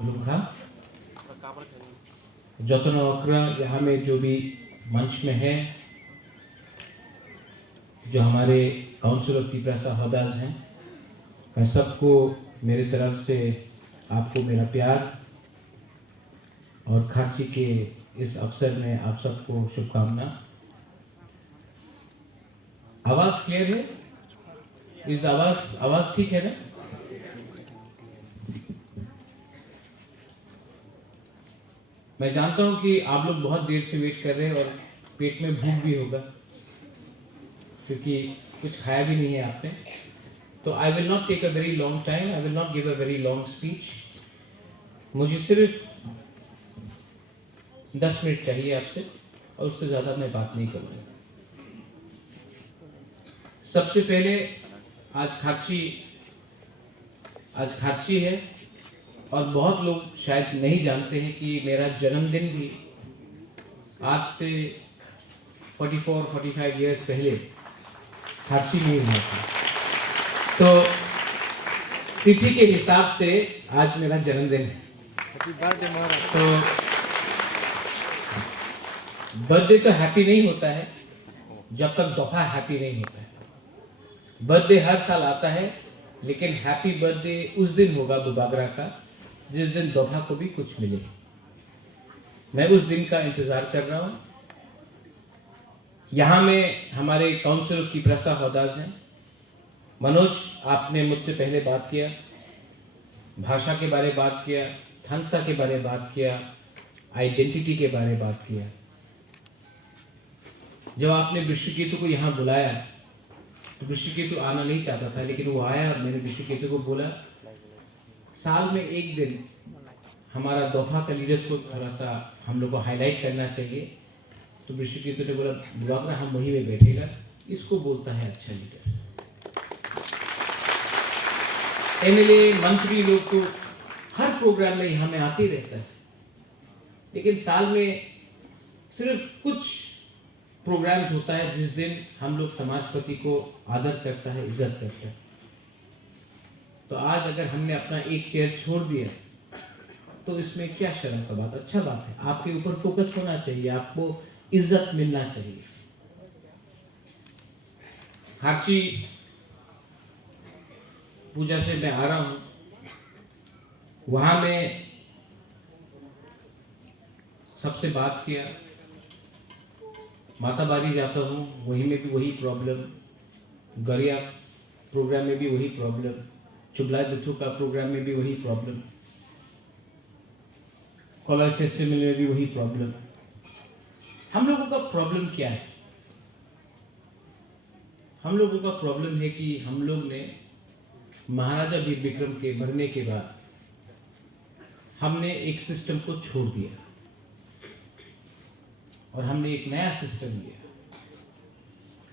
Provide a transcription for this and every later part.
लुखा जतन अक्रा यहाँ में जो भी मंच में है, जो हमारे काउंसिल ऑफ त्रिपुरा हौदाज हैं, मैं सबको मेरी तरफ से आपको मेरा प्यार और खाची के इस अवसर में आप सबको शुभकामना। आवाज क्लियर है? इस आवाज ठीक है ना? मैं जानता हूं कि आप लोग बहुत देर से वेट कर रहे हैं और पेट में भूख भी होगा क्योंकि कुछ खाया भी नहीं है आपने। तो I will not take a very long time, I will not give a very long speech. मुझे सिर्फ 10 मिनट चाहिए आपसे और उससे ज़्यादा मैं बात नहीं करूँगा। सबसे पहले आज खाची है और बहुत लोग शायद नहीं जानते हैं कि मेरा जन्मदिन भी आज से 44-45 इयर्स पहले खाची में हुआ था। तो तिथि के हिसाब से आज मेरा जन्मदिन है। तो बर्थडे तो हैप्पी नहीं होता है जब तक दोहा हैप्पी नहीं होता है। बर्थडे हर साल आता है, लेकिन हैप्पी बर्थडे उस दिन होगा बुबागरा का जिस दिन दोहा को भी कुछ मिले। मैं उस दिन का इंतजार कर रहा हूं। यहां में हमारे काउंसिल ऑफ त्रिपुरा हौदाज हैं। मनोज, आपने मुझसे पहले बात किया, भाषा के बारे में बात किया, थानसा के बारे में बात किया, आइडेंटिटी के बारे में बात किया। जब आपने विश्वकेतु को यहाँ बुलाया तो विश्वकेतु आना नहीं चाहता था, लेकिन वो आया और मैंने विश्वकेतु को बोला साल में एक दिन हमारा दोहा का लीडर्स को थोड़ा सा हम लोग को हाईलाइट करना चाहिए। तो विश्वकेतु ने बोला बुबागरा हम वहीं में बैठेगा, इसको बोलता है अच्छा लीडर। एमएलए मंत्री लोग तो हर प्रोग्राम में यहाँ में आते रहता है, लेकिन साल में सिर्फ कुछ प्रोग्राम्स होता है जिस दिन हम लोग समाजपति को आदर करता है, इज्जत करता है। तो आज अगर हमने अपना एक चेयर छोड़ दिया तो इसमें क्या शर्म का बात? अच्छा बात है, आपके ऊपर फोकस होना चाहिए, आपको इज्जत मिलना चाहिए। खाची पूजा से मैं आ रहा हूं, वहां में सबसे बात किया, माताबारी जाता हूँ वहीं में भी वही प्रॉब्लम, गरिया प्रोग्राम में भी वही प्रॉब्लम, चुगला बिथु का प्रोग्राम में भी वही प्रॉब्लम, कॉलेज फेस्टिवल में भी वही प्रॉब्लम। हम लोगों का प्रॉब्लम क्या है? हम लोगों का प्रॉब्लम है कि हम लोग ने महाराजा वीर विक्रम के मरने के बाद हमने एक सिस्टम को छोड़ दिया और हमने एक नया सिस्टम लिया।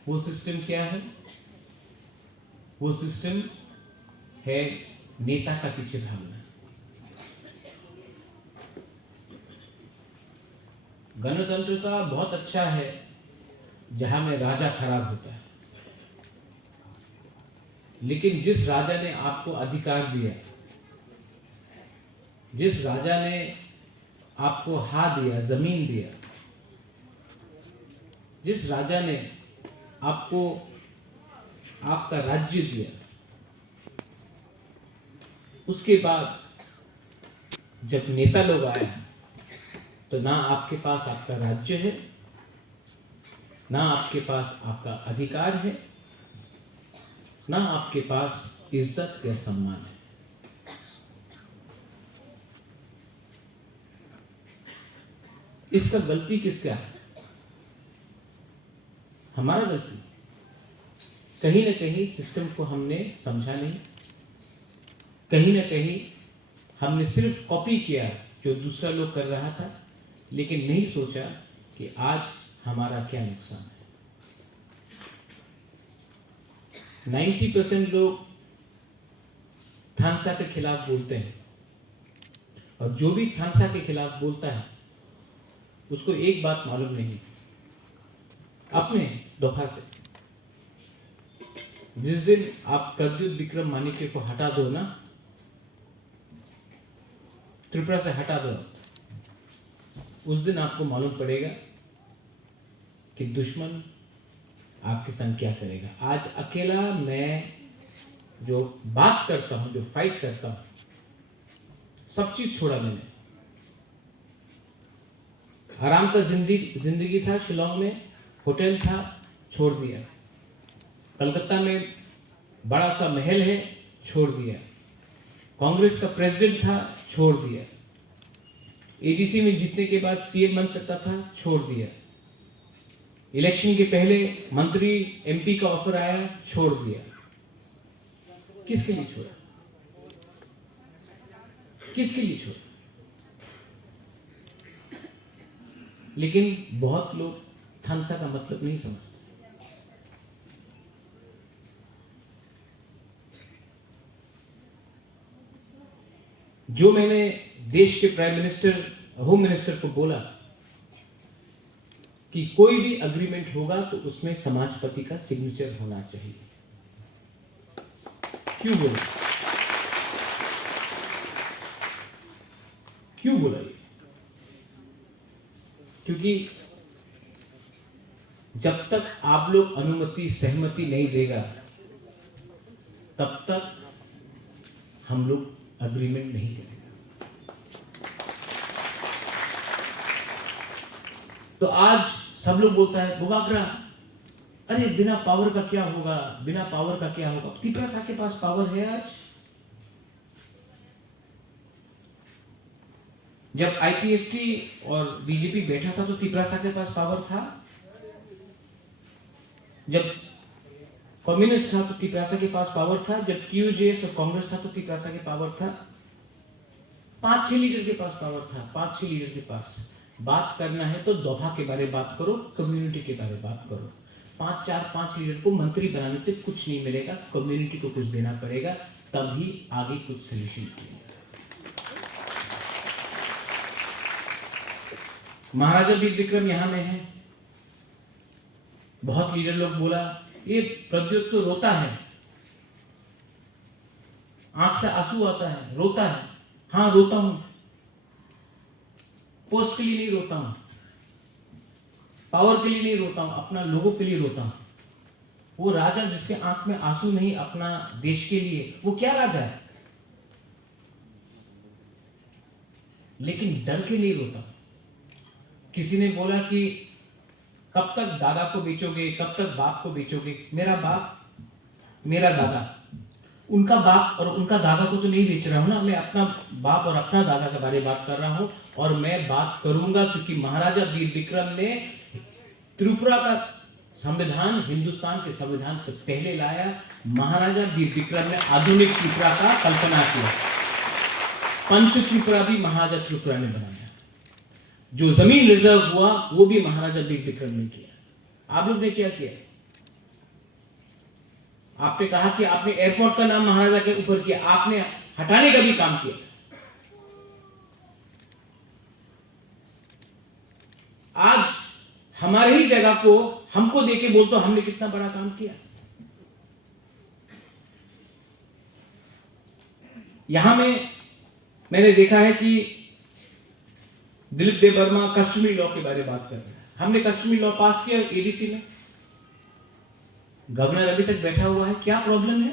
वो सिस्टम क्या है? वो सिस्टम है नेता का पीछे भागना। गणतंत्रता बहुत अच्छा है जहां में राजा खराब होता है, लेकिन जिस राजा ने आपको अधिकार दिया, जिस राजा ने आपको हाथ दिया, जमीन दिया, जिस राजा ने आपको आपका राज्य दिया, उसके बाद जब नेता लोग आए तो ना आपके पास आपका राज्य है, ना आपके पास आपका अधिकार है, ना आपके पास इज्जत या सम्मान है। इसका गलती किसका है? हमारा गलती। कहीं ना कहीं सिस्टम को हमने समझा नहीं, कहीं ना कहीं हमने सिर्फ कॉपी किया जो दूसरा लोग कर रहा था, लेकिन नहीं सोचा कि आज हमारा क्या नुकसान है। 90% लोग थानसा के खिलाफ बोलते हैं और जो भी थानसा के खिलाफ बोलता है उसको एक बात मालूम नहीं, अपने दोहा से जिस दिन आप प्रद्युत विक्रम मानिक्य को हटा दो ना, त्रिपुरा से हटा दो, उस दिन आपको मालूम पड़ेगा कि दुश्मन आपके संग क्या करेगा। आज अकेला मैं जो बात करता हूं, जो फाइट करता हूं, सब चीज छोड़ा मैंने। आराम का जिंदगी था, शिलोंग में होटल था, छोड़ दिया। कलकत्ता में बड़ा सा महल है, छोड़ दिया। कांग्रेस का प्रेसिडेंट था, छोड़ दिया। एडीसी में जीतने के बाद सीएम बन सकता था, छोड़ दिया। इलेक्शन के पहले मंत्री एमपी का ऑफर आया, छोड़ दिया। किसके लिए छोड़ा? किसके लिए छोड़ा? लेकिन बहुत लोग थानसा का मतलब नहीं समझते। जो मैंने देश के प्राइम मिनिस्टर, होम मिनिस्टर को बोला कि कोई भी अग्रीमेंट होगा तो उसमें समाजपति का सिग्नेचर होना चाहिए। क्यों बोला? क्यों बोला ये? क्योंकि जब तक आप लोग अनुमति, सहमति नहीं देगा, तब तक हम लोग अग्रीमेंट नहीं करेंगे। तो आज सब लोग बोलता है बुगाग्रा, अरे बिना पावर का क्या होगा, बिना पावर का क्या होगा। त्रिपुरा के पास पावर है। आज जब आईपीएफटी और बीजेपी बैठा था तो त्रिपुरा के पास पावर था। जब कम्युनिस्ट था तो त्रिपुरा के पास पावर था। जब क्यूजेएस और कांग्रेस था तो त्रिपुरा के पावर था। 5-6 लीडर के पास पावर था। 5-6 लीडर के पास। बात करना है तो दोफा के बारे में बात करो, कम्युनिटी के बारे में बात करो। 5 लीडर को मंत्री बनाने से कुछ नहीं मिलेगा, कम्युनिटी को कुछ देना पड़ेगा, तभी आगे कुछ सोल्यूशन मिलेगा। महाराजा वीर विक्रम यहां में है। बहुत लीडर लोग बोला ये प्रद्योत तो रोता है, आंख से आंसू आता है, रोता है। हाँ रोता हूं, पोस्ट के लिए नहीं रोता हूं, पावर के लिए नहीं रोता हूं, अपना लोगों के लिए रोता हूं। वो राजा जिसके आंख में आंसू नहीं अपना देश के लिए, वो क्या राजा है? लेकिन डर के लिए रोता हूं। किसी ने बोला कि कब तक दादा को बेचोगे, कब तक बाप को बेचोगे? मेरा बाप, मेरा दादा, उनका बाप और उनका दादा को तो नहीं बेच रहा हूं ना, मैं अपना बाप और अपना दादा के बारे में बात कर रहा हूं। और मैं बात करूंगा क्योंकि महाराजा वीर विक्रम ने त्रिपुरा का संविधान हिंदुस्तान के संविधान से पहले लाया। महाराजा वीर विक्रम ने आधुनिक त्रिपुरा का कल्पना किया। पंच त्रिपुरा भी महाराजा त्रिपुरा ने बनाया। जो जमीन रिजर्व हुआ वो भी महाराजा वीर विक्रम ने किया। आप लोग ने क्या किया? आपने कहा कि आपने एयरपोर्ट का नाम महाराजा के ऊपर किया, आपने हटाने का भी काम किया। आज हमारे ही जगह को हमको देके बोलते हमने कितना बड़ा काम किया। यहां में मैंने देखा है कि दिलीप देव वर्मा कस्टमरी लॉ के बारे में बात कर रहे हैं। हमने कस्टमरी लॉ पास किया एडीसी में। गवर्नर अभी तक बैठा हुआ है। क्या प्रॉब्लम है?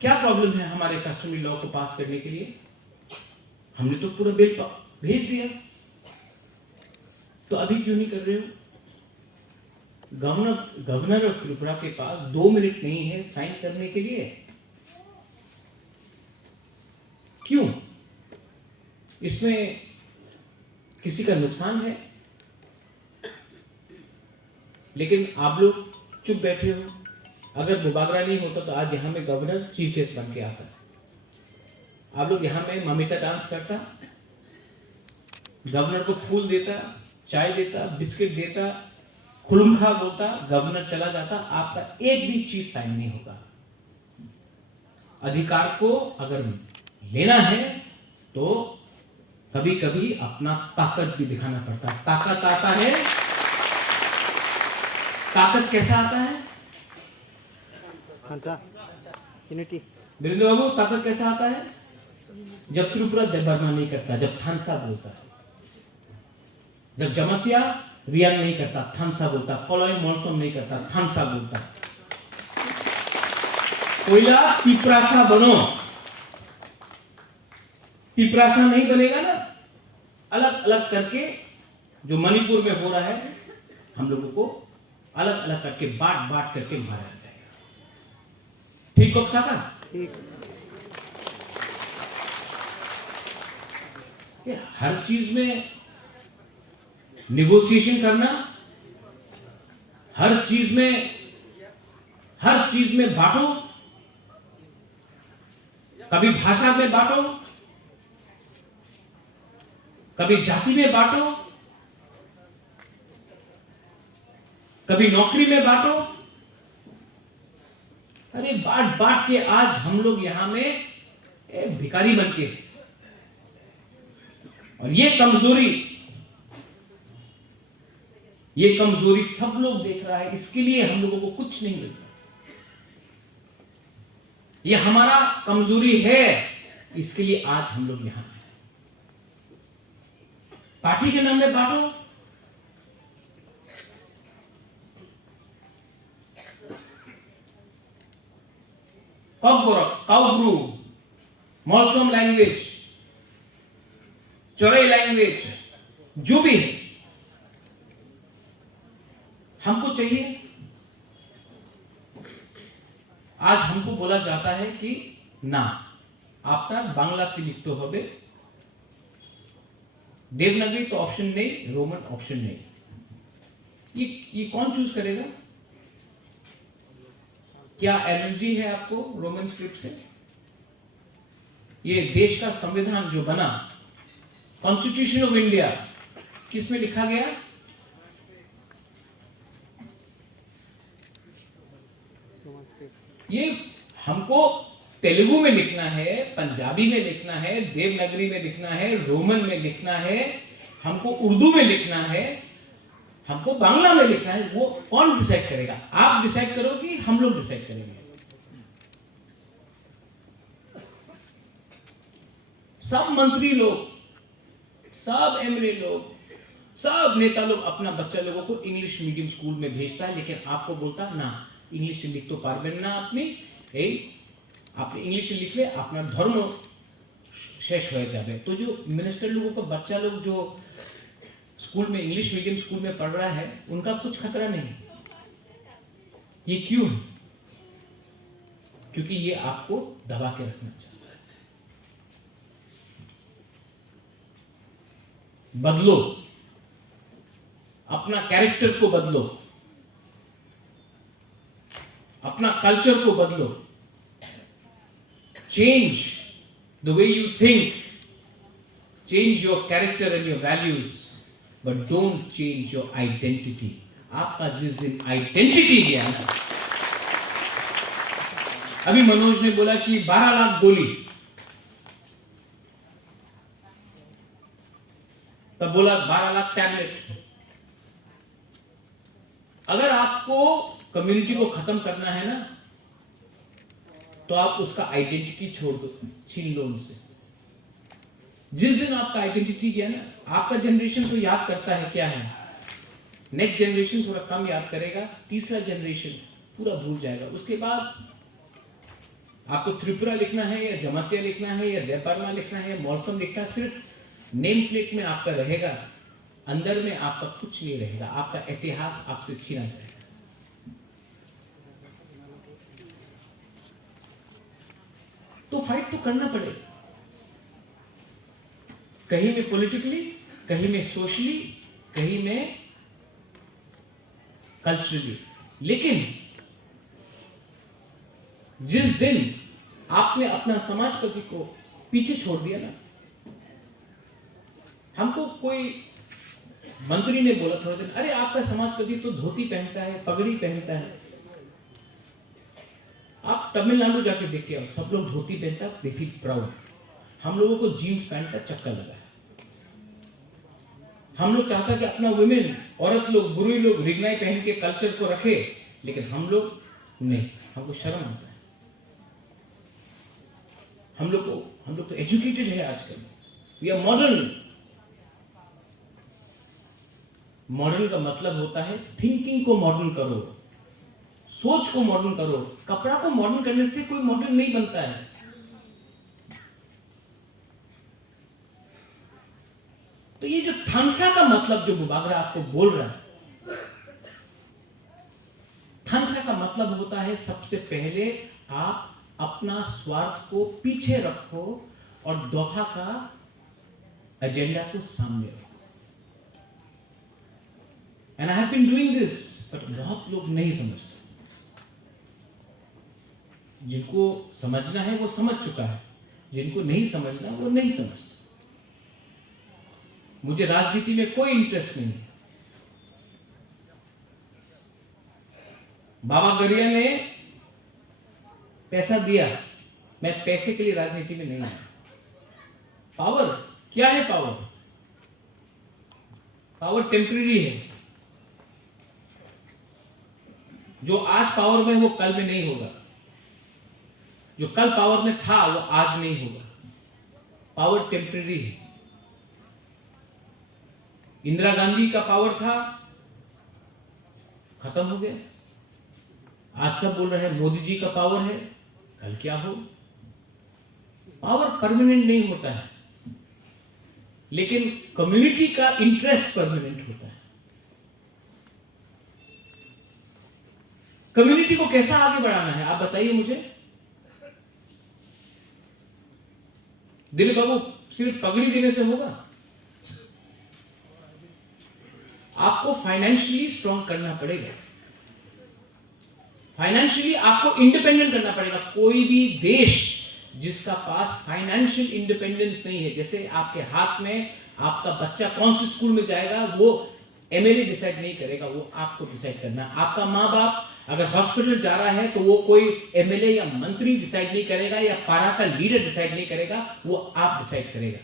क्या प्रॉब्लम है हमारे कस्टमरी लॉ को पास करने के लिए? हमने तो पूरा बिल भेज दिया, तो अभी क्यों नहीं कर रहे हो? गवर्नर ऑफ त्रिपुरा के पास 2 मिनट नहीं है साइन करने के लिए। क्यों? इसमें किसी का नुकसान है? लेकिन आप लोग चुप बैठे हो। अगर बुबागरा नहीं होता तो आज यहां में गवर्नर चीफ गेस्ट बन के आता। आप लोग यहां में ममिता डांस करता, गवर्नर को फूल देता, चाय देता, बिस्किट देता, खुलुमखा बोलता, गवर्नर चला जाता, आपका एक भी चीज साइन नहीं होगा। अधिकार को अगर लेना है तो कभी कभी अपना ताकत भी दिखाना पड़ता है। ताकत आता है, ताकत कैसा आता है? वीरेंद्र बाबू, ताकत कैसा आता है? जब त्रिपुरा देबबर्मा नहीं करता, जब थानसा बोलता है, जब जमातिया रियान नहीं करता, थानसा बोलता, कोलोई मॉनसोम नहीं करता, थानसा बोलता। कोयला तिपरासा बनो, तिपरासा नहीं बनेगा ना, अलग अलग करके जो मणिपुर में हो रहा है, हम लोगों को अलग अलग करके बांट बांट करके मारा जाएगा। ठीक हो साका? ठीक। हर चीज में निगोशिएशन करना, हर चीज में बांटो, कभी भाषा में बांटो, कभी जाति में बांटो, कभी नौकरी में बांटो। अरे बांट बांट के आज हम लोग यहां में भिखारी बन के, और ये कमजोरी सब लोग देख रहा है। इसके लिए हम लोगों को कुछ नहीं मिलता। ये हमारा कमजोरी है, इसके लिए आज हम लोग यहां हैं। पार्टी के नाम में बांटो, काउब्रू, मॉलसोम लैंग्वेज, चोरई लैंग्वेज, जो भी है हमको चाहिए। आज हमको बोला जाता है कि ना, आपका बांग्ला की लिख तो होबे, देवनागरी तो ऑप्शन नहीं, रोमन ऑप्शन नहीं। ये कौन चूज करेगा? क्या एलर्जी है आपको रोमन स्क्रिप्ट से? ये देश का संविधान जो बना, कॉन्स्टिट्यूशन ऑफ इंडिया, किसमें लिखा गया? ये हमको तेलुगु में लिखना है, पंजाबी में लिखना है, देवनागरी में लिखना है, रोमन में लिखना है, हमको उर्दू में लिखना है, हमको बांग्ला में लिखना है। वो कौन डिसाइड करेगा? आप डिसाइड करो कि हम लोग डिसाइड करेंगे? सब मंत्री लोग, सब एमएलए लोग, सब नेता लोग अपना बच्चा लोगों को इंग्लिश मीडियम स्कूल में भेजता है, लेकिन आपको बोलता है ना, इंग्लिश लिख तो पारबेन ना अपनी, आपने इंग्लिश लिख ले, अपना धर्म शेष हो जाए। तो जो मिनिस्टर लोगों का बच्चा लोग जो स्कूल में, इंग्लिश मीडियम स्कूल में पढ़ रहा है, उनका कुछ खतरा नहीं। ये क्यों है? क्योंकि ये आपको दबा के रखना चाहता है। बदलो, अपना कैरेक्टर को बदलो, अपना कल्चर को बदलो। Change the way you think, change your character and your values, but don't change your identity. आपका जिस दिन आइडेंटिटी गया, अभी मनोज ने बोला कि 12 लाख गोली, तब बोला 12 लाख टैबलेट। अगर आपको कम्युनिटी को खत्म करना है ना, तो आप उसका आइडेंटिटी छोड़ दो, छीन लो उनसे। जिस दिन आपका आइडेंटिटी गया ना, आपका जनरेशन तो याद करता है क्या है, नेक्स्ट जनरेशन थोड़ा कम याद करेगा, तीसरा जनरेशन पूरा भूल जाएगा। उसके बाद आपको त्रिपुरा लिखना है या जमातिया लिखना है या देवबर्मा लिखना है या मॉलसोम लिखना है, सिर्फ नेम प्लेट में आपका रहेगा, अंदर में आपका कुछ नहीं रहेगा। आपका इतिहास आपसे छीना जाएगा। तो फाइट तो करना पड़ेगा, कहीं में पॉलिटिकली, कहीं में सोशली, कहीं में कल्चरली। लेकिन जिस दिन आपने अपना समाजपति को पीछे छोड़ दिया ना, हमको कोई मंत्री ने बोला थोड़ा दिन, अरे आपका समाजपति तो धोती पहनता है, पगड़ी पहनता है। आप तमिलनाडु जाके देखिए, और सब लोग धोती पहनता है, दे फील प्राउड। हम लोगों को जीन्स पैंट का चक्कर लगा है। हम लोग चाहता कि अपना वुमेन, औरत लोग, बुरी लोग रिगनाई पहन के कल्चर को रखे, लेकिन हम लोग नहीं, हमको शर्म आता है। हम लोग तो एजुकेटेड है आजकल, वी आर मॉडर्न। मॉडर्न का मतलब होता है थिंकिंग को मॉडर्न करो, सोच को मॉडर्न करो। कपड़ा को मॉडर्न करने से कोई मॉडर्न नहीं बनता है। तो ये जो थांसा का मतलब जो बुबागरा आपको बोल रहा है, थांसा का मतलब होता है सबसे पहले आप अपना स्वार्थ को पीछे रखो और दोहा का एजेंडा को सामने रखो। And I have been doing this, but बहुत लोग नहीं समझते। जिनको समझना है वो समझ चुका है, जिनको नहीं समझना वो नहीं समझता। मुझे राजनीति में कोई इंटरेस्ट नहीं है। बाबा गरिया ने पैसा दिया, मैं पैसे के लिए राजनीति में नहीं आया। पावर क्या है? पावर टेम्परेरी है। जो आज पावर में वो कल में नहीं होगा, जो कल पावर में था वो आज नहीं होगा। पावर टेम्परेरी है। इंदिरा गांधी का पावर था, खत्म हो गया। आज सब बोल रहे हैं मोदी जी का पावर है, कल क्या हो। पावर परमानेंट नहीं होता है, लेकिन कम्युनिटी का इंटरेस्ट परमानेंट होता है। कम्युनिटी को कैसा आगे बढ़ाना है आप बताइए मुझे। दिलीप बाबू, सिर्फ पगड़ी देने से होगा? आपको फाइनेंशियली स्ट्रांग करना पड़ेगा, फाइनेंशियली आपको इंडिपेंडेंट करना पड़ेगा। कोई भी देश जिसका पास फाइनेंशियल इंडिपेंडेंस नहीं है, जैसे आपके हाथ में आपका बच्चा कौन से स्कूल में जाएगा वो एमएलए डिसाइड नहीं करेगा, वो आपको डिसाइड करना। आपका माँ बाप अगर हॉस्पिटल जा रहा है तो वो कोई एमएलए या मंत्री डिसाइड नहीं करेगा या पारा का लीडर डिसाइड नहीं करेगा, वो आप डिसाइड करेगा।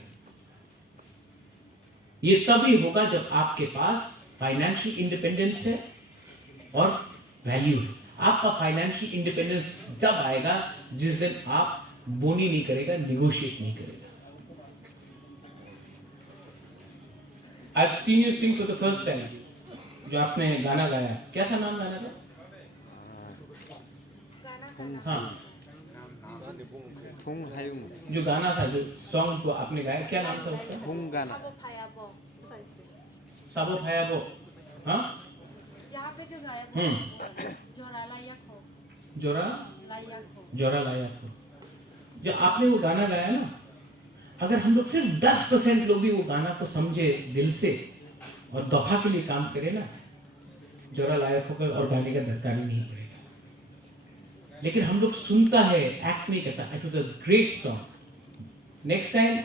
ये तभी होगा जब आपके पास फाइनेंशियल इंडिपेंडेंस है और वैल्यू है। आपका फाइनेंशियल इंडिपेंडेंस जब आएगा जिस दिन आप बोनी नहीं करेगा, निगोशिएट नहीं करेगा। I've seen you sing for the first time. जो आपने गाना गाया, क्या था नाम गाना का? हाँ, जो गाना था, जो सॉन्ग को आपने गाया, क्या नाम था उसका? साबो फायाबो। हाँ, यहाँ पे जो गाया जोरा लाया हो। जो आपने वो गाना गाया ना, अगर हम लोग सिर्फ 10% लोग भी वो गाना को समझे दिल से और दोहा के लिए काम करें ना, जोरा लायक होकर और गाने का दरकार ही नहीं पड़ेगा। लेकिन हम लोग सुनता है, एक्ट नहीं करता। It was a great song. Next time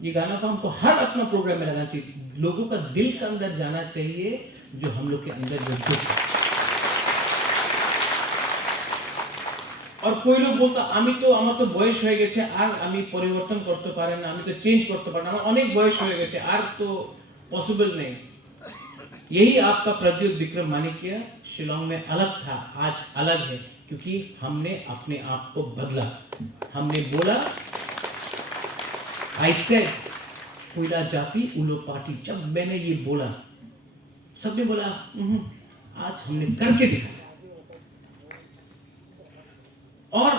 ये गाना को हमको हर अपना प्रोग्राम में लगाना चाहिए। लोगों का दिल के अंदर जाना चाहिए, जो हम लोग के अंदर जो दुख है। और कोई लोग बोलता আমার তো বয়স হয়ে গেছে, আর আমি পরিবর্তন করতে পারি না, আমি তো চেঞ্জ করতে পারি না, আমার অনেক বয়স হয়ে গেছে, আর তো पॉसिबल नहीं। यही आपका प्रद्युत विक्रम मानिक्य शिलोंग में अलग था, आज अलग है, क्योंकि हमने अपने आप को बदला। हमने बोला आई सेड कोयला जाति उलो पार्टी। जब मैंने ये बोला सबने बोला आज हमने करके दिखाया। और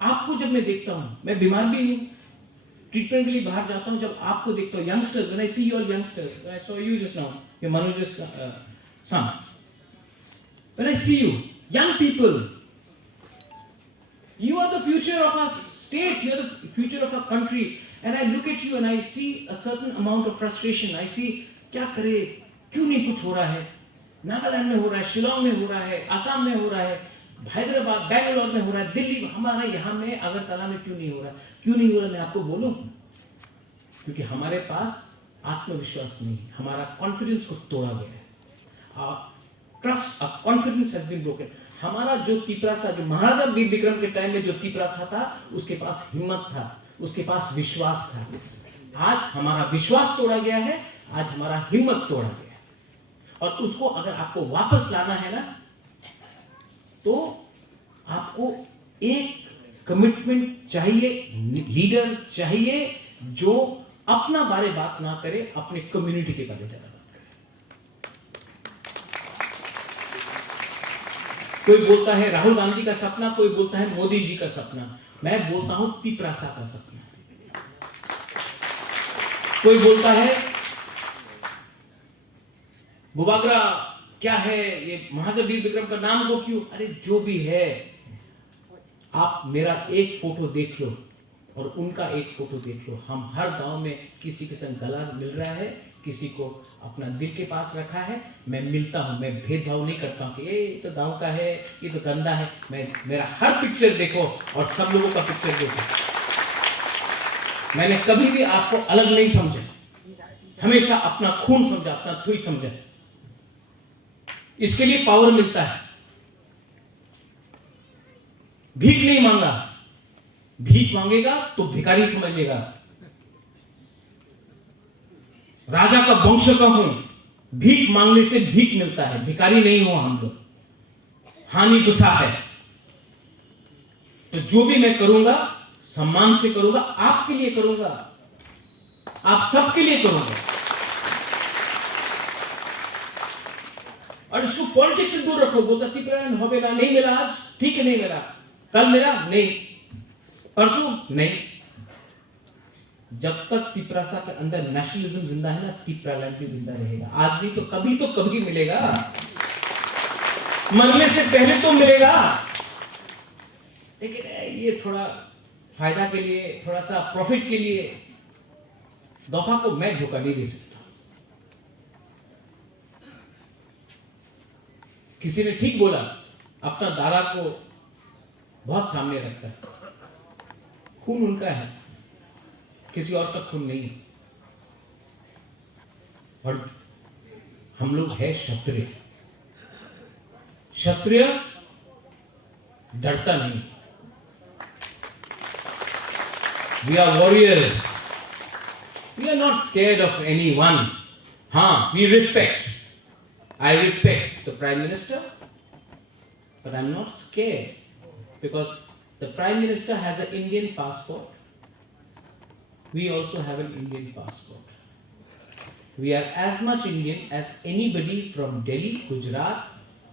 आपको जब मैं देखता हूं, मैं बीमार भी हूं, ट्रीटमेंट के लिए बाहर जाता हूं, जब आपको देखता हूं, youngsters, when I see your youngsters, when I saw you just now, ये Manoj's son, when I see you, young people, you are the future of our state, you are the future of our country, and I look at you and I see a certain amount of frustration. I see क्या करे, क्यों नहीं कुछ हो रहा है। नागालैंड में हो रहा है, शिलोंग में हो रहा है, असम में हो रहा है, हैदराबाद, बैंगलोर में हो रहा है, दिल्ली, हमारा यहाँ में अगरतला में क्यों नहीं हो रहा? क्यों नहीं हो रहा? मैं आपको बोलूं, क्योंकि हमारे पास आत्मविश्वास नहीं, हमारा कॉन्फिडेंस को तोड़ा गया है। Trust, confidence has been broken. हमारा जो तिपरासा, जो महाराजा वीर विक्रम के टाइम में जो तिपरासा था, उसके पास हिम्मत था, उसके पास विश्वास था। आज हमारा विश्वास तोड़ा गया है, आज हमारा हिम्मत तोड़ा गया है। और उसको अगर आपको वापस लाना है ना, तो आपको एक कमिटमेंट चाहिए, लीडर चाहिए जो अपना बारे बात ना करे, अपने कम्युनिटी के बारे ज्यादा बात करे। कोई बोलता है राहुल गांधी का सपना, कोई बोलता है मोदी जी का सपना, मैं बोलता हूं तिपरासा का सपना। कोई बोलता है बुबागरा क्या है, ये महादेव विक्रम का नाम को क्यों, अरे जो भी है, आप मेरा एक फोटो देख लो और उनका एक फोटो देख लो। हम हर गांव में किसी के संग गला मिल रहा है, किसी को अपना दिल के पास रखा है। मैं मिलता हूं, मैं भेदभाव नहीं करता हूं कि ये तो गांव का है, ये तो गंदा है। मेरा हर पिक्चर देखो और सब लोगों का पिक्चर देखो। मैंने कभी भी आपको अलग नहीं समझा, हमेशा अपना खून समझा, अपना थुई समझा। इसके लिए पावर मिलता है। भीख नहीं मांगा, भीख मांगेगा तो भिखारी समझ लेगा। राजा का वंश का हूं, भीख मांगने से भीख मिलता है, भिखारी नहीं हुआ हम लोग। हानि गुस्सा है, तो जो भी मैं करूंगा सम्मान से करूंगा, आपके लिए करूंगा, आप सबके लिए करूंगा। और इसको पॉलिटिक्स से दूर रखो। बोलता तिपरायण हो गया, नहीं मिला आज, ठीक है नहीं मिला, कल मिला नहीं, परसों नहीं। जब तक तिपरासा के अंदर नेशनलिज्म जिंदा है ना, तिपरालैंड भी जिंदा रहेगा। आज नहीं तो कभी मिलेगा, मरने से पहले तो मिलेगा। लेकिन ये थोड़ा फायदा के लिए, थोड़ा सा प्रॉफिट के लिए दफा को मैं धोखा नहीं दे सकता। किसी ने ठीक बोला, अपना दादा को बहुत सामने रखता है। खून उनका है, किसी और का खून नहीं है। और हम लोग है क्षत्रिय। क्षत्रिय डरता नहीं। We are warriors. We are not scared of anyone. हाँ, we respect. I respect the Prime Minister, but I'm not scared because the Prime Minister has an Indian passport. We also have an Indian passport. We are as much Indian as anybody from Delhi, Gujarat,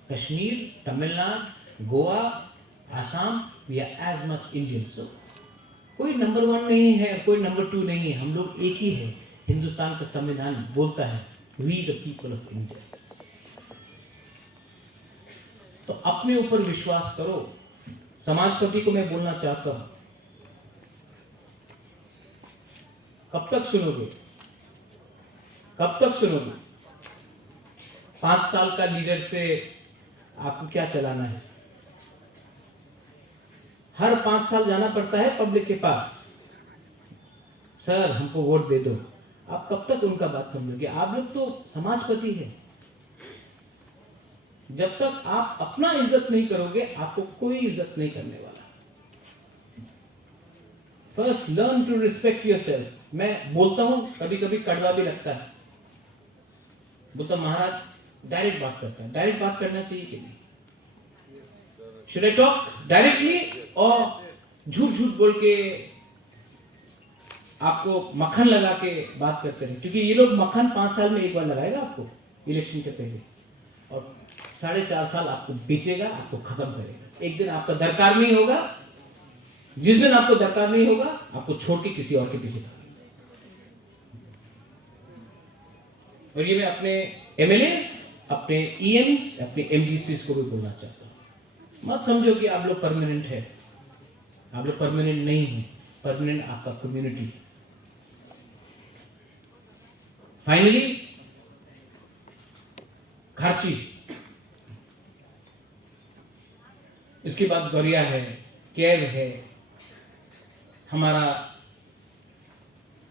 Kashmir, Tamil Nadu, Goa, Assam. We are as much Indian. So, कोई number 1 नहीं है, कोई number 2 नहीं है, हम लोग एक ही है। हिंदुस्तान का संविधान बोलता है we the people of India. तो अपने ऊपर विश्वास करो। समाजपति को मैं बोलना चाहता हूं, कब तक सुनोगे, कब तक सुनोगे? 5 साल का लीडर से आपको क्या चलाना है? हर 5 साल जाना पड़ता है पब्लिक के पास, सर हमको वोट दे दो। आप कब तक उनका बात समझोगे? आप लोग तो समाजपति हैं। जब तक आप अपना इज्जत नहीं करोगे, आपको कोई इज्जत नहीं करने वाला। First learn to respect yourself. मैं बोलता हूं, कभी कभी कड़वा भी लगता है। बोलता महाराज डायरेक्ट बात करता है, डायरेक्ट बात करना चाहिए कि नहीं? Should I talk directly और झूठ झूठ बोल के आपको मक्खन लगा के बात करते हैं? क्योंकि ये लोग मक्खन 5 साल में एक बार लगाएगा आपको इलेक्शन के पहले, और 4.5 साल आपको बेचेगा, आपको खत्म करेगा। एक दिन आपका दरकार नहीं होगा, जिस दिन आपको दरकार नहीं होगा, आपको छोड़ के किसी और के पीछे भागेगा। और ये मैं अपने एमएलएस, अपने ईएम्स, अपने एमडीसीज को भी बोलना चाहता हूं। मत समझो कि आप लोग परमानेंट है, आप लोग परमानेंट नहीं है। परमानेंट आपका कम्युनिटी। फाइनली खाची, इसके बाद गौरिया है, कैब है, हमारा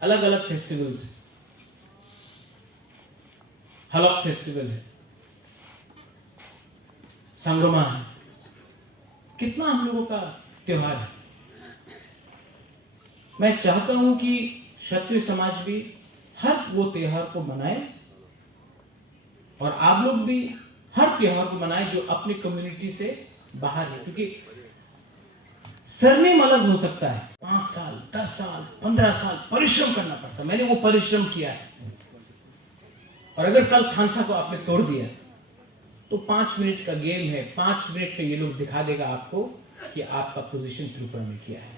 अलग अलग फेस्टिवल्स है। हलक फेस्टिवल है, संगमा है, कितना हम लोगों का त्योहार है। मैं चाहता हूं कि क्षत्रिय समाज भी हर वो त्योहार को मनाए, और आप लोग भी हर त्योहार को मनाए जो अपनी कम्युनिटी से बाहर है। क्योंकि सरनेम अलग हो सकता है, 5 साल 10 साल 15 साल परिश्रम करना पड़ता। मैंने वो परिश्रम किया है। और अगर कल खालसा को आपने तोड़ दिया तो 5 मिनट का गेम है, 5 मिनट में ये लोग दिखा देगा आपको कि आपका पोजीशन त्रिपुरा में क्या है।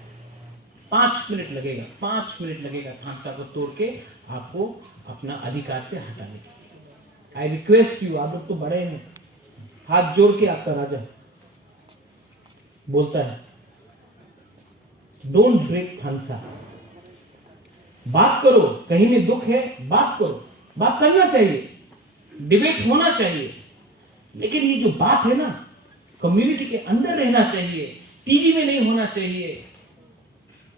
5 मिनट लगेगा, 5 मिनट लगेगा खालसा को तोड़ के आपको अपना अधिकार से हटाने के। आई रिक्वेस्ट यू, आप लोग तो बड़े हैं, हाथ जोड़ के आपका राजा बोलता है, डोंट ब्रेक खालसा। बात करो, कहीं में दुख है बात करो, बात करना चाहिए, डिबेट होना चाहिए, लेकिन ये जो बात है ना, कम्युनिटी के अंदर रहना चाहिए, टीवी में नहीं होना चाहिए,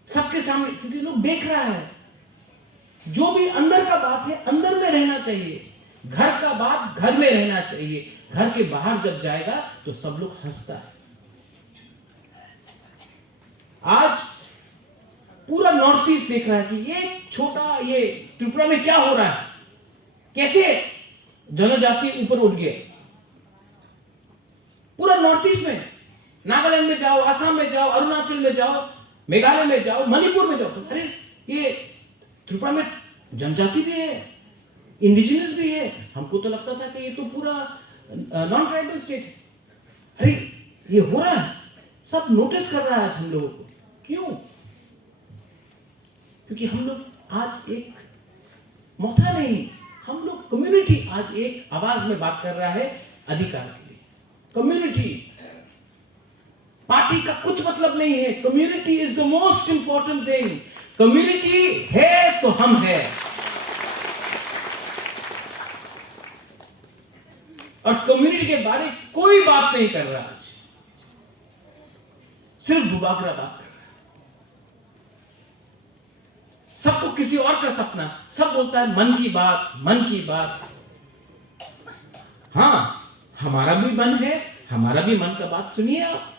सबके सामने, क्योंकि लोग देख रहा है। जो भी अंदर का बात है अंदर में रहना चाहिए, घर का बात घर में रहना चाहिए। घर के बाहर जब जाएगा तो सब लोग हंसता है। आज पूरा नॉर्थ ईस्ट देख रहा है कि ये छोटा, ये त्रिपुरा में क्या हो रहा है, कैसे जनजाति ऊपर उठ गए। पूरा नॉर्थ ईस्ट में, नागालैंड में जाओ, असम में जाओ, अरुणाचल में जाओ, मेघालय में जाओ, मणिपुर में जाओ, तो अरे ये त्रिपुरा में जनजाति भी है, इंडिजिनस भी है। हमको तो लगता था कि ये तो पूरा नॉन ट्राइबल स्टेट है। अरे ये हो रहा है, सब नोटिस कर रहा है आज हम लोगों को। क्यों? क्योंकि हम लोग आज एक मौका नहीं, हम लोग कम्युनिटी आज एक आवाज में बात कर रहा है अधिकार के लिए। कम्युनिटी, पार्टी का कुछ मतलब नहीं है। Community is the most important thing. Community है तो हम है। और कम्युनिटी के बारे में कोई बात नहीं कर रहा आज, सिर्फ बुबाकरा बात कर रहा है। सबको किसी और का सपना, सब बोलता है मन की बात, मन की बात। हां, हमारा भी मन है, हमारा भी मन का बात सुनिए आप।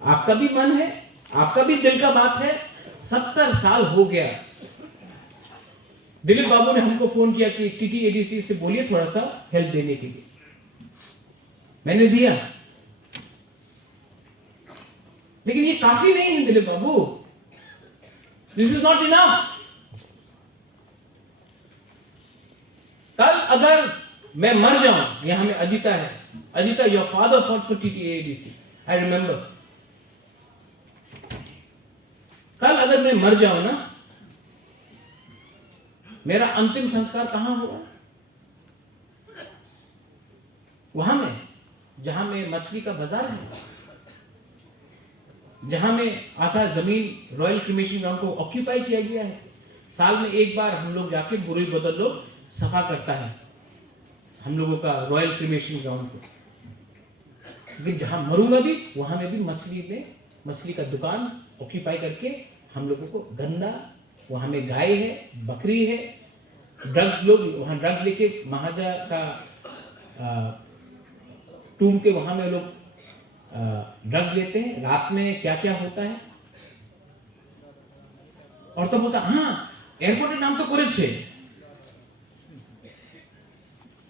आपका भी मन है, आपका भी दिल का बात है। 70 साल हो गया। दिलीप बाबू ने हमको फोन किया कि टीटीएडीसी से बोलिए थोड़ा सा हेल्प देने के लिए। मैंने दिया, लेकिन ये काफी नहीं है Dilip Babu. This is not enough. कल अगर मैं मर जाऊं, यहां में अजिता है, Ajita your father fought for TTADC, I remember. कल अगर मैं मर जाऊं ना, मेरा अंतिम संस्कार कहां होगा? वहां में जहां में मछली का बाजार है, जहां में आधा जमीन रॉयल क्रिमेशन ग्राउंड को ऑक्यूपाई किया गया है। साल में एक बार हम लोग जाके बुरी बदल लोग सफा करता है हम लोगों का रॉयल क्रिमेशन ग्राउंड को। लेकिन जहां मरूंगा भी, वहां में भी मछली का दुकान ऑक्यूपाई करके हम लोगों को गंदा, वहां में गाय है, बकरी है, ड्रग्स, लोग वहां ड्रग्स लेके महाराजा का टूम के वहां में लोग ड्रग्स लेते हैं। रात में क्या क्या होता है। और तब होता, हाँ एयरपोर्ट नाम तो करे छे।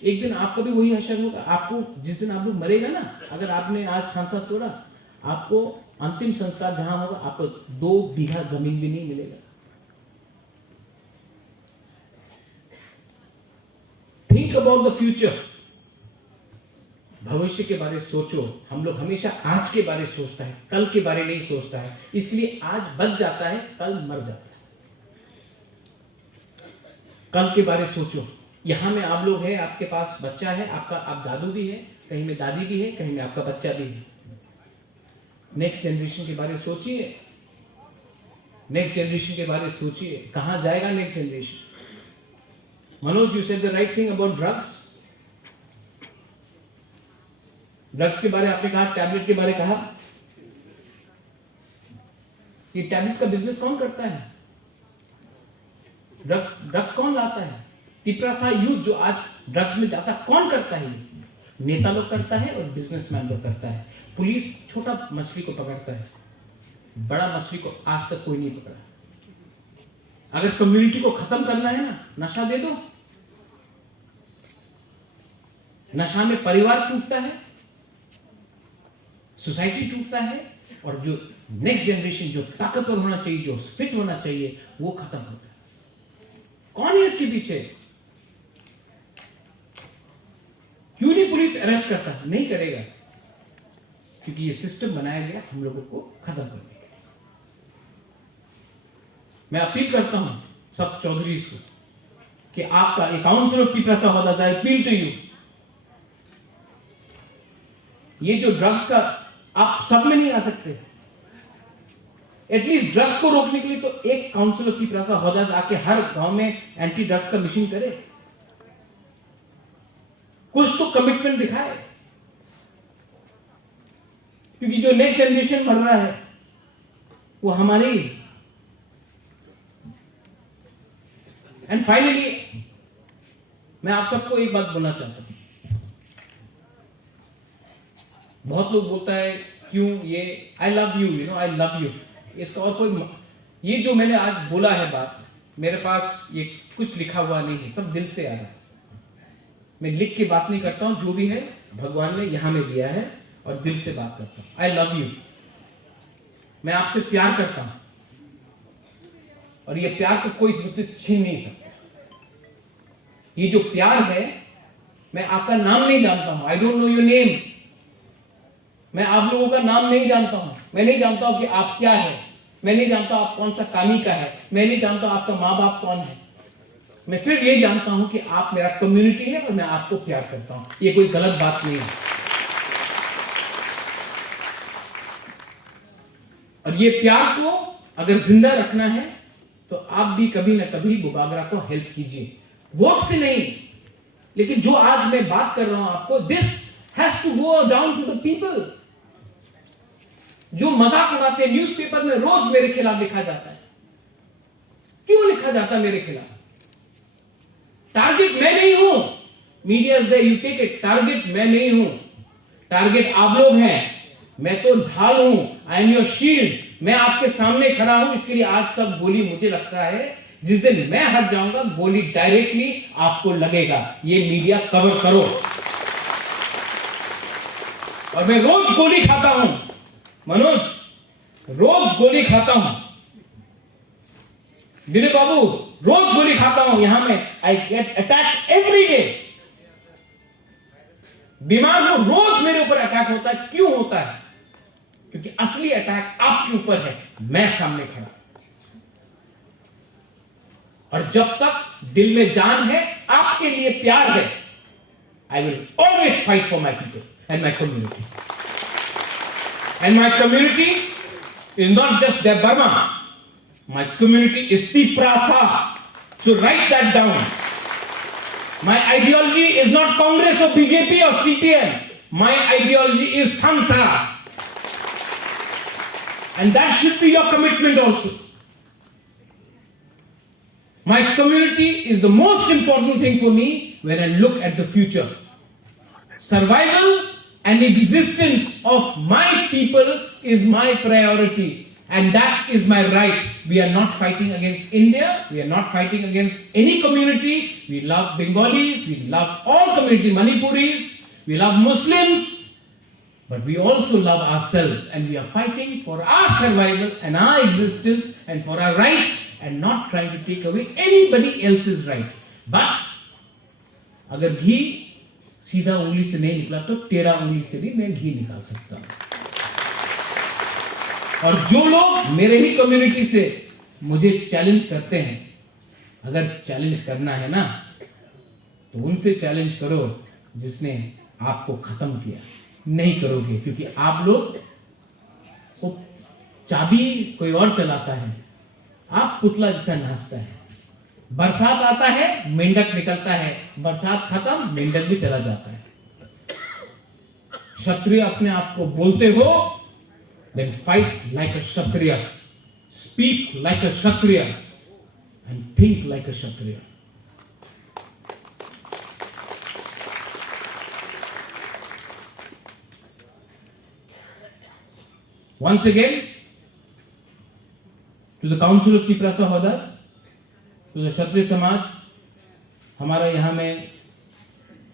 एक दिन आपका भी वही हशर होगा। आपको जिस दिन आप लोग मरेगा ना, अगर आपने आज खालसा तोड़ा, आपको अंतिम संस्कार जहां होगा, आपको 2 बीघा जमीन भी नहीं मिलेगा। Think about the future. भविष्य के बारे में सोचो। हम लोग हमेशा आज के बारे में सोचता है, कल के बारे में नहीं सोचता है। इसलिए आज बच जाता है, कल मर जाता है। कल के बारे में सोचो। यहां में आप लोग हैं, आपके पास बच्चा है, आपका आप दादू भी है, कहीं में दादी भी है, कहीं में आपका बच्चा भी है। नेक्स्ट जनरेशन के बारे में सोचिए। नेक्स्ट जनरेशन के बारे में सोचिए, कहां जाएगा next generation. Manoj, you said the right thing about drugs. Drugs के बारे में आपने कहा, टैबलेट के बारे में कहा। ये टैबलेट का बिजनेस कौन करता है? ड्रग्स कौन लाता है? तिपरासा यूथ जो आज ड्रग्स में जाता है, कौन करता है? नेता लोग करता है और बिजनेसमैन लोग करता है। पुलिस छोटा मछली को पकड़ता है, बड़ा मछली को आज तक कोई नहीं पकड़ा। अगर कम्युनिटी को खत्म करना है ना, नशा दे दो। नशा में परिवार टूटता है, सोसाइटी टूटता है, और जो नेक्स्ट जनरेशन जो ताकतवर होना चाहिए, जो फिट होना चाहिए, वो खत्म होता है। कौन है इसके पीछे? क्यों नहीं पुलिस अरेस्ट करता? नहीं करेगा, क्योंकि ये सिस्टम बनाया गया हम लोगों को खत्म करने के लिए। मैं अपील करता हूं सब चौधरी को कि आपका काउंसिल ऑफ पीपल्स होता है, अपील टू यू, ये जो ड्रग्स का, आप सब में नहीं आ सकते, एटलीस्ट ड्रग्स को रोकने के लिए तो एक काउंसिल ऑफ पीपल्स होदाज आके हर गांव में एंटी ड्रग्स का मिशन करे, कुछ तो कमिटमेंट दिखाए, क्योंकि जो नेक्स्ट जनरेशन बढ़ रहा है वो हमारी। एंड फाइनली मैं आप सबको एक बात बोलना चाहता हूं। बहुत लोग बोलता है क्यों ये I love you, you know, I love you, इसका और कोई, ये जो मैंने आज बोला है बात, मेरे पास ये कुछ लिखा हुआ नहीं है, सब दिल से आ रहा है। मैं लिख के बात नहीं करता हूं, जो भी है भगवान ने यहां में दिया है और दिल से बात करता हूं। आई लव यू, मैं आपसे प्यार करता हूं और ये प्यार को कोई मुझसे छीन नहीं सकता। ये जो प्यार है, मैं आपका नाम नहीं जानता हूं, I don't know your name, मैं आप लोगों का नाम नहीं जानता हूं, मैं नहीं जानता हूं कि आप क्या है, मैं नहीं जानता आप कौन सा कामी का है, मैं नहीं जानता आपका माँ बाप कौन है, मैं सिर्फ ये जानता हूं कि आप मेरा कम्युनिटी है और मैं आपको प्यार करता हूं। ये कोई गलत बात नहीं है। और ये प्यार को अगर जिंदा रखना है तो आप भी कभी ना कभी बुबागरा को हेल्प कीजिए, वोट से नहीं, लेकिन जो आज मैं बात कर रहा हूं आपको, this has to go down to the people. जो मजाक उड़ाते हैं, न्यूज़पेपर में रोज मेरे खिलाफ लिखा जाता है, क्यों लिखा जाता है मेरे खिलाफ? टारगेट मैं नहीं हूं, media is there, you take it, target मैं नहीं हूं, टारगेट आप लोग हैं, मैं तो ढाल हूं, आई एम योर शील्ड, मैं आपके सामने खड़ा हूं, इसके लिए आज सब गोली, मुझे लगता है जिस दिन मैं हट जाऊंगा गोली डायरेक्टली आपको लगेगा। ये मीडिया कवर करो। और मैं रोज गोली खाता हूं मनोज, रोज गोली खाता हूं दिलीप बाबू, रोज गोली खाता हूं यहां में, I get attack every day, बीमार हूं, रोज मेरे ऊपर अटैक होता है। क्यों होता है? क्योंकि असली अटैक आपके ऊपर है, मैं सामने खड़ा। और जब तक दिल में जान है, आपके लिए प्यार है, I will always fight for my people and my community. And my community is not just the Burma, my community is Tiprasa, so write that down. My ideology is not Congress or BJP or CPM, my ideology is Thamsa, and that should be your commitment also. My community is the most important thing for me when I look at the future. Survival and existence of my people is my priority. And that is my right. We are not fighting against India. We are not fighting against any community. We love Bengalis. We love all community, Manipuris. We love Muslims. But we also love ourselves. And we are fighting for our survival and our existence and for our rights and not trying to take away anybody else's right. But अगर घी सीधा उंगली से नहीं निकला तो टेढ़ा उंगली से भी मैं घी निकाल सकता हूँ। और जो लोग मेरे ही कम्युनिटी से मुझे चैलेंज करते हैं, अगर चैलेंज करना है ना तो उनसे चैलेंज करो जिसने आपको खत्म किया। नहीं करोगे, क्योंकि आप लोग वो चाबी कोई और चलाता है, आप पुतला जैसा नाचता है। बरसात आता है, मेंढक निकलता है, बरसात खत्म, मेंढक भी चला जाता है। क्षत्रिय अपने आप को बोलते हो, then fight like a Kshatriya, speak like a Kshatriya, and think like a Kshatriya. Once again, to the Council of Tiprasa Hodar, to the Kshatriya Samaj, हमारा यहाँ में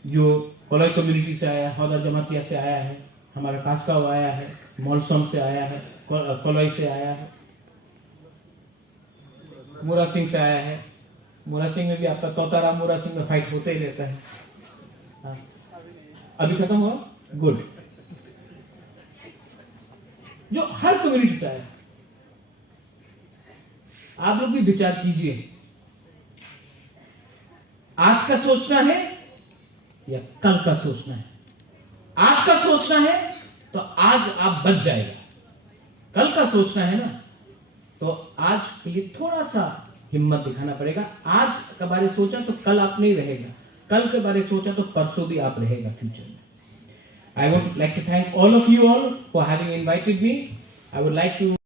जो कोलाई कम्युनिटी से आया, हौदा जमातिया से आया है, हमारा कास्काव आया है, मॉलसोम से आया है, कोलोई से आया है, मोरा सिंह से आया है। मोरा सिंह में भी आपका तोताराम मोरा सिंह में फाइट होते ही रहता है। हाँ। अभी खत्म हुआ, गुड। जो हर कम्युनिटी से आया, आप लोग भी विचार कीजिए, आज का सोचना है या कल का सोचना है। आज का सोचना है तो आज आप बच जाएगा, कल का सोचना है ना तो आज के लिए थोड़ा सा हिम्मत दिखाना पड़ेगा। आज के बारे सोचा तो कल आप नहीं रहेगा, कल के बारे सोचा तो परसों भी आप रहेगा फ्यूचर में। I would like to thank all of you all for having invited me. I would like to